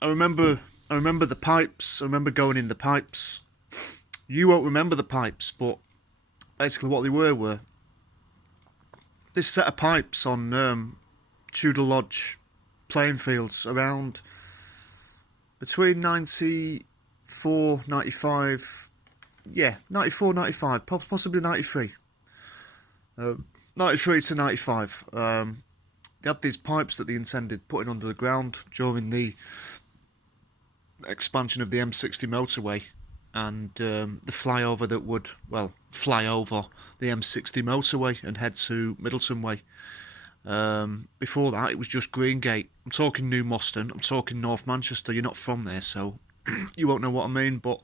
I remember I remember the pipes. I remember going in the pipes. You won't remember the pipes, but basically what they were this set of pipes on Tudor Lodge playing fields around between 94, 95, yeah, 94, 95, possibly 93. 93 to 95. They had these pipes that they intended putting under the ground during the expansion of the M60 motorway and the flyover that would, well, fly over the M60 motorway and head to Middleton Way. Before that, it was just Greengate. I'm talking New Moston, I'm talking North Manchester. You're not from there, so you won't know what I mean, but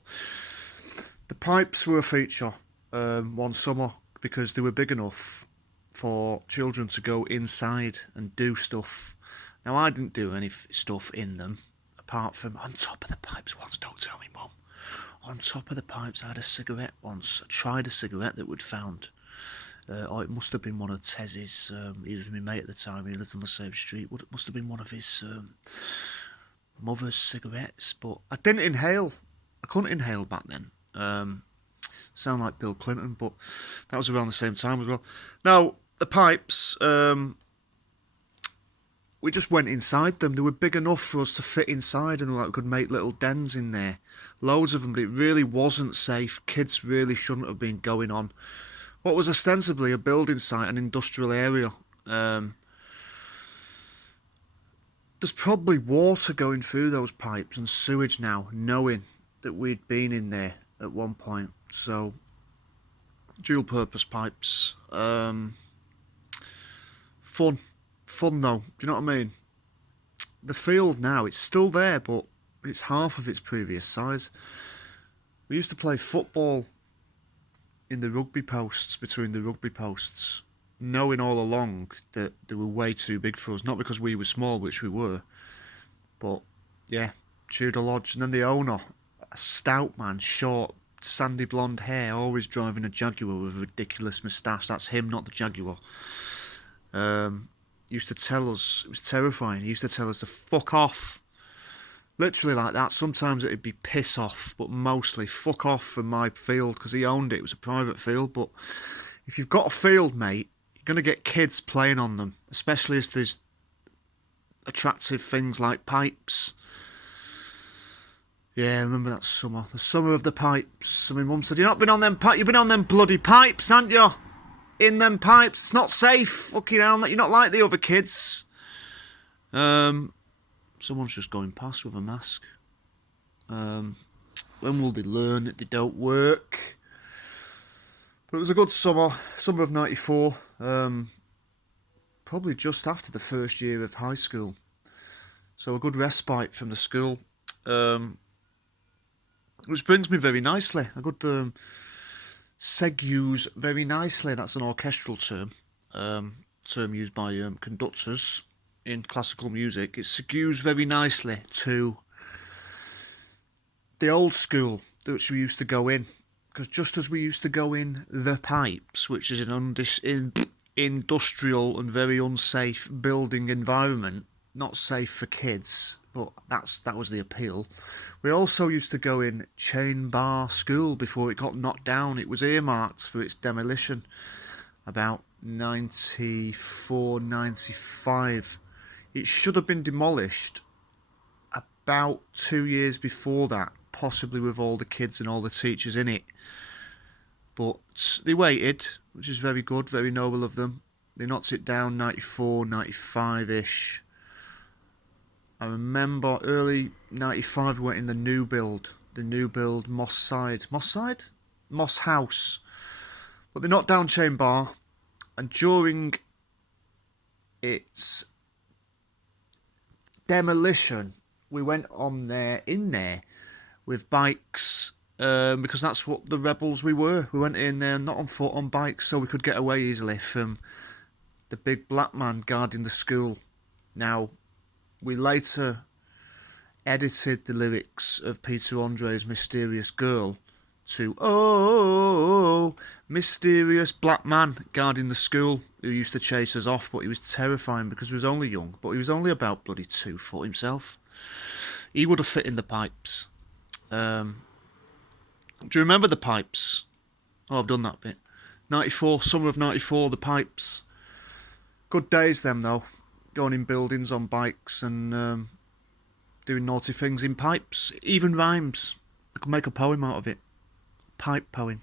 the pipes were a feature one summer because they were big enough for children to go inside and do stuff. Now, I didn't do any stuff in them, apart from on top of the pipes once. Don't tell me, Mum. On top of the pipes, I had a cigarette once. I tried a cigarette that we'd found. Or it must have been one of Tez's. He was my mate at the time. He lived on the same street. It must have been one of his mother's cigarettes. But I didn't inhale. I couldn't inhale back then. Sound like Bill Clinton, but that was around the same time as well. Now, the pipes, we just went inside them. They were big enough for us to fit inside and like we could make little dens in there. Loads of them, but it really wasn't safe. Kids really shouldn't have been going on what was ostensibly a building site, an industrial area. There's probably water going through those pipes and sewage now, knowing that we'd been in there at one point. So, dual purpose pipes. Fun though, do you know what I mean? The field now, it's still there, but it's half of its previous size. We used to play football in the rugby posts, between the rugby posts, knowing all along that they were way too big for us. Not because we were small, which we were, but yeah, Tudor Lodge. And then the owner, a stout man, short, sandy blonde hair, always driving a Jaguar with a ridiculous moustache. That's him, not the Jaguar. Used to tell us, it was terrifying, he used to tell us to fuck off. Literally like that. Sometimes it'd be piss off, but mostly fuck off from my field, because he owned it. It was a private field, but if you've got a field, mate, you're going to get kids playing on them, especially as there's attractive things like pipes. Yeah, I remember that summer. The summer of the pipes. My mum said, you've not been on them pipes, you've been on them bloody pipes, haven't you? In them pipes. It's not safe. Fucking hell, you're not like the other kids. Someone's just going past with a mask. When will they learn that they don't work? But it was a good summer of '94. Probably just after the first year of high school. So a good respite from the school. Which brings me very nicely. A good segues very nicely. That's an orchestral term. Term used by conductors in classical music. It segues very nicely to the old school which we used to go in, because just as we used to go in the pipes, which is an industrial and very unsafe building environment, not safe for kids, but that was the appeal. We also used to go in Chain Bar School before it got knocked down. It was earmarked for its demolition about 94, 95. It should have been demolished about 2 years before that, possibly with all the kids and all the teachers in it. But they waited, which is very good, very noble of them. They knocked it down 94, 95-ish. I remember early 95 we went in the new build Moss House. But they knocked down Chain Bar, and during its demolition, we went in there with bikes, because that's what the rebels we were. We went in there not on foot, on bikes, so we could get away easily from the big black man guarding the school. Now, we later edited the lyrics of Peter Andre's Mysterious Girl to "Oh, mysterious black man guarding the school who used to chase us off, but he was terrifying because he was only young, but he was only about bloody 2 foot himself. He would have fit in the pipes. Do you remember the pipes? Oh, I've done that bit. 94, summer of 94, the pipes. Good days them though. Going in buildings on bikes and doing naughty things in pipes. Even rhymes. I could make a poem out of it. Pipe poem.